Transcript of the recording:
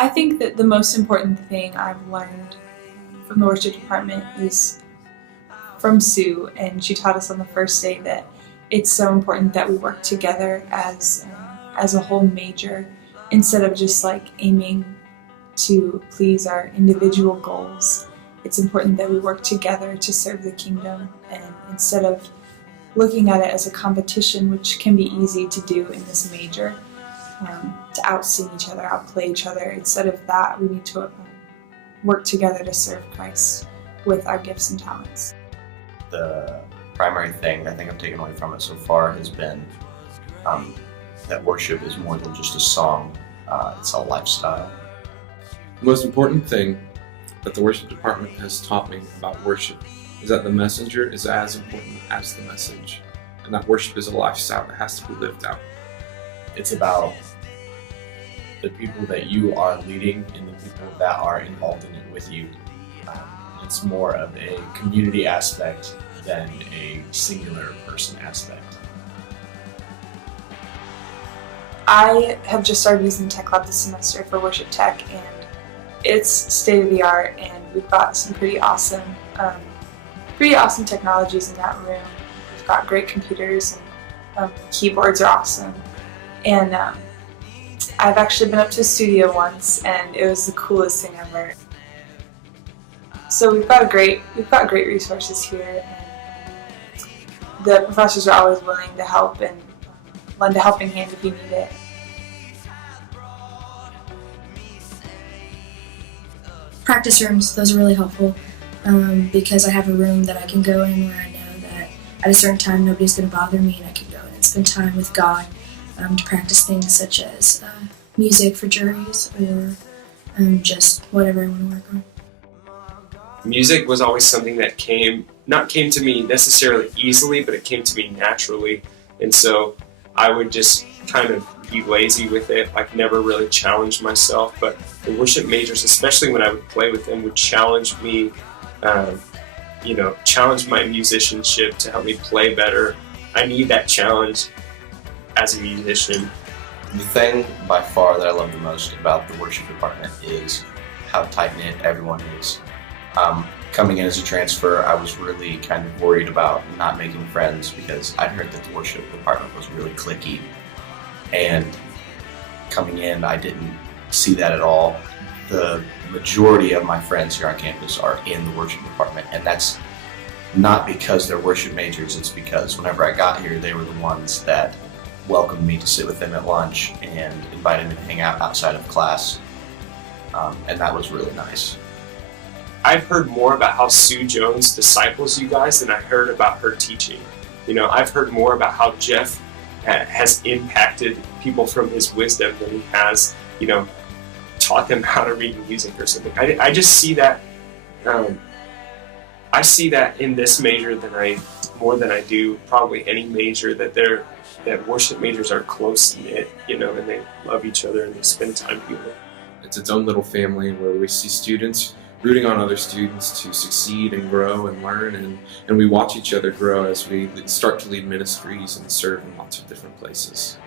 I think that the most important thing I've learned from the worship department is from Sue, and she taught us on the first day that it's so important that we work together as a whole major instead of just like aiming to please our individual goals. It's important that we work together to serve the kingdom, and instead of looking at it as a competition, which can be easy to do in this major, to out-sing each other, outplay each other. Instead of that, we need to work together to serve Christ with our gifts and talents. The primary thing I think I've taken away from it so far has been that worship is more than just a song, it's a lifestyle. The most important thing that the worship department has taught me about worship is that the messenger is as important as the message, and that worship is a lifestyle that has to be lived out. It's about the people that you are leading and the people that are involved in it with you. It's more of a community aspect than a singular person aspect. I have just started using Tech Lab this semester for worship tech, and it's state of the art, and we've got some pretty awesome technologies in that room. We've got great computers, and keyboards are awesome. And I've actually been up to a studio once, and it was the coolest thing ever. So we've got great resources here, and the professors are always willing to help and lend a helping hand if you need it. Practice rooms, those are really helpful because I have a room that I can go in where I know that at a certain time nobody's going to bother me, and I can go in and spend time with God to practice things such as music for juries or just whatever I want to work on. Music was always something that came to me necessarily easily, but it came to me naturally, and so I would just kind of be lazy with it, like never really challenge myself. But the worship majors, especially when I would play with them, would challenge me, challenge my musicianship to help me play better. I need that challenge as a musician. The thing by far that I love the most about the worship department is how tight-knit everyone is. Coming in as a transfer, I was really kind of worried about not making friends because I'd heard that the worship department was really cliquey. And coming in, I didn't see that at all. The majority of my friends here on campus are in the worship department, and that's not because they're worship majors. It's because whenever I got here, they were the ones that welcomed me to sit with them at lunch and invited me to hang out outside of class, and that was really nice. I've heard more about how Sue Jones disciples you guys than I heard about her teaching. I've heard more about how Jeff has impacted people from his wisdom than he has, taught them how to read music or something. I just see that. I see that in this major more than I do probably any major, that worship majors are close knit, and they love each other and they spend time together. It's its own little family where we see students rooting on other students to succeed and grow and learn, and we watch each other grow as we start to lead ministries and serve in lots of different places.